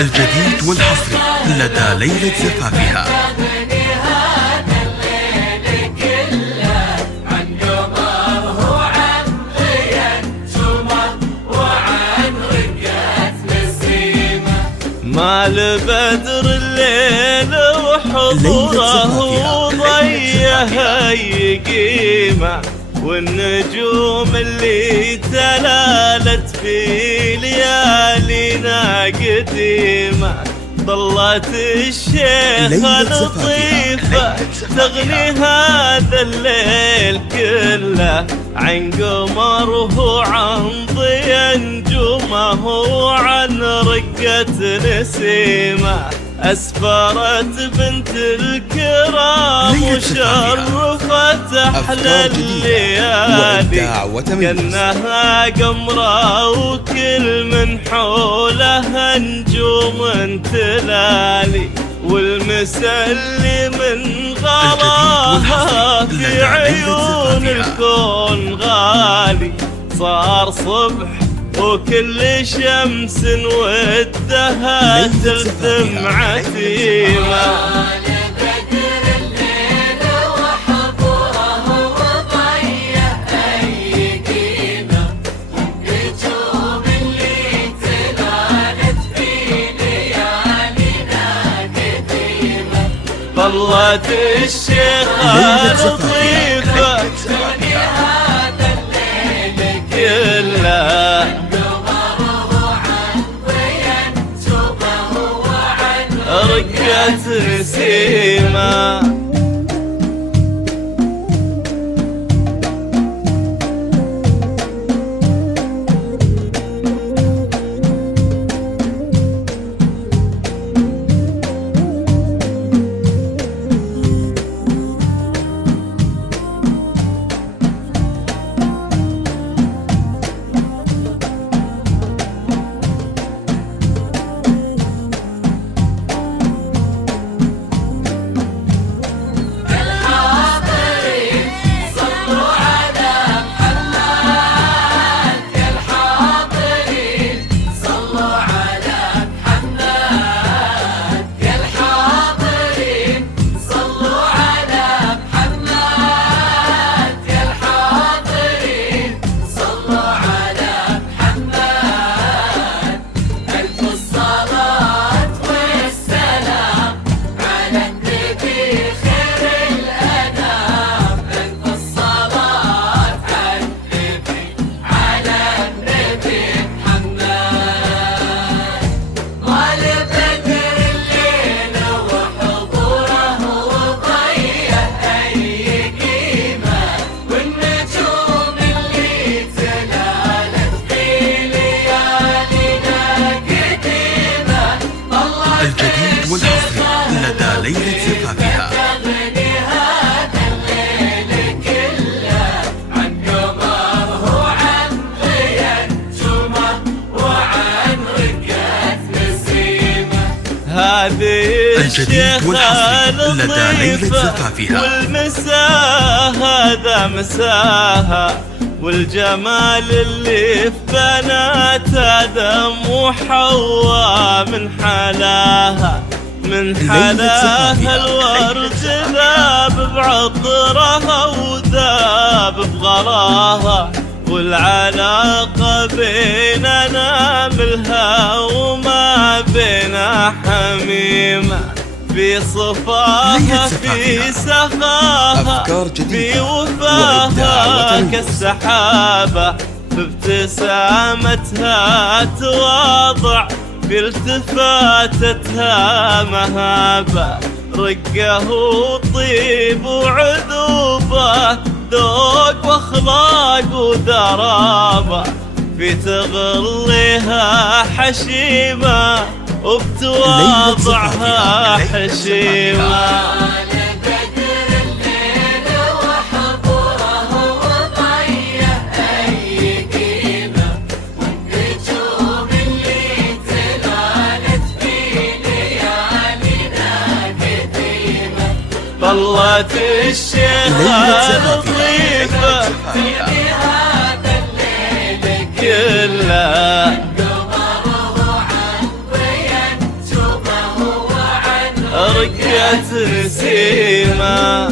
الجديد والحصري لدى ليلة زفافها. مال بدر الليل وحضوره وضيه قيمة، والنجوم اللي تلالت في ليالينا قديمة، ظلت الشيخة لطيفة تغني هذا الليل كله عن قمره وعن ضيا نجومه وعن رقة نسيمة. أسفرت بنت الكرام وشرفت أحلى الليالي، كأنها قمرة وكل من حولها نجوم تلالي، والمسلي من غلاها في عيون الكون غالي. صار صبح وكل شمس ودها تلثم عتيمة. ظلت الشيخة لطيفة تغني هذا الليل كله قمره عن ضيا نجومه وعن رقة نسيمة. الجديد والحصري لدى ليلة زفافها. هذه الشيخة لطيفة والمساء هذا مساها، والجمال اللي في بنات آدم وحواء من حلاها، من حلاها الورد ذاب بعطرها وذاب بغلاها، والعلاقة بيننا ملها وما بينا حميمة، في صفاها في سخاها في وفاها كالسحابة، في ابتسامتها تواضع في التفاتتها مهابة، رقه وطيب وعذوبة ذوق واخلاق ودرابة، في تغليها حشيمة وبتواضعها حشيمة. ظلت الشيخة لطيفة تغني هذا الليل كله قمره عن ضيا رقة نسيمة.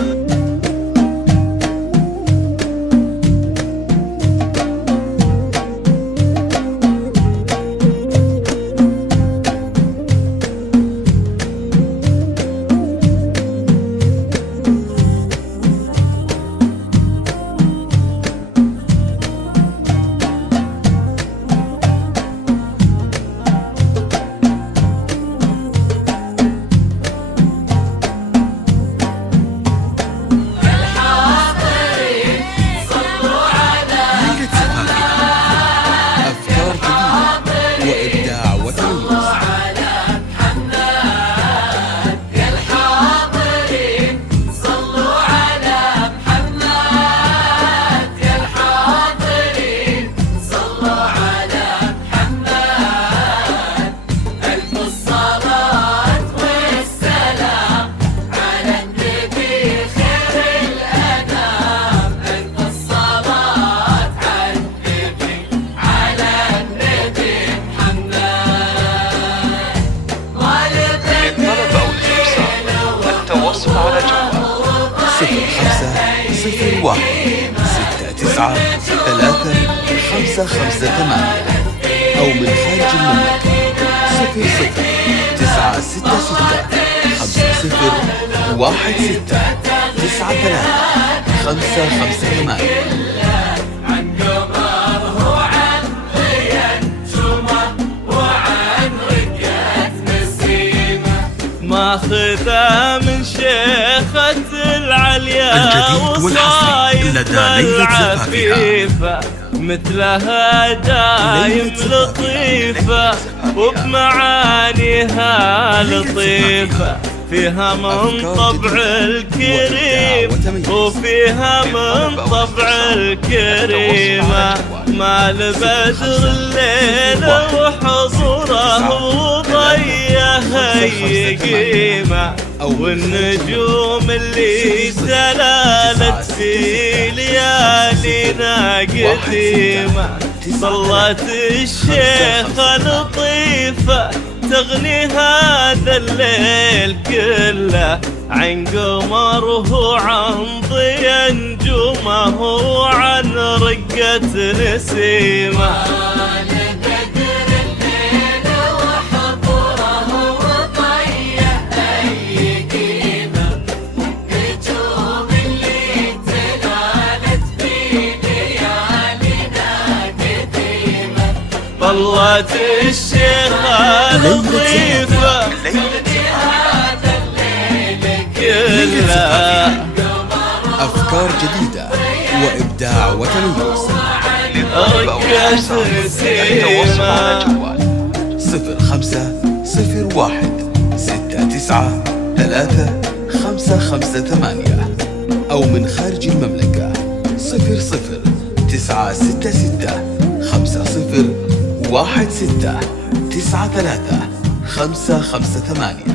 على جوال 0501 69 3 558 أو من خارج المملكة 0096 ماخذة من شيخة العليا وصايد العفيفة مثلها دايم لطيفة وبمعانيها لطيفة فيها من طبع الكريم وفيها من طبع الكريمة مال بدر الليل وحضوره وضيه قيمة والنجوم اللي تلالت في ليالينا قديمة صلت الشيخة لطيفة تغني هذا الليل كله عن قمره وعن ضيا نجومه وعن رقة نسيمة. طلت الشيخة لطيفة كلها أفكار جديدة وإبداع وتميز. رقة نسيمة 0501 69 3 558 أو من خارج المملكة 00966 5016 93 558.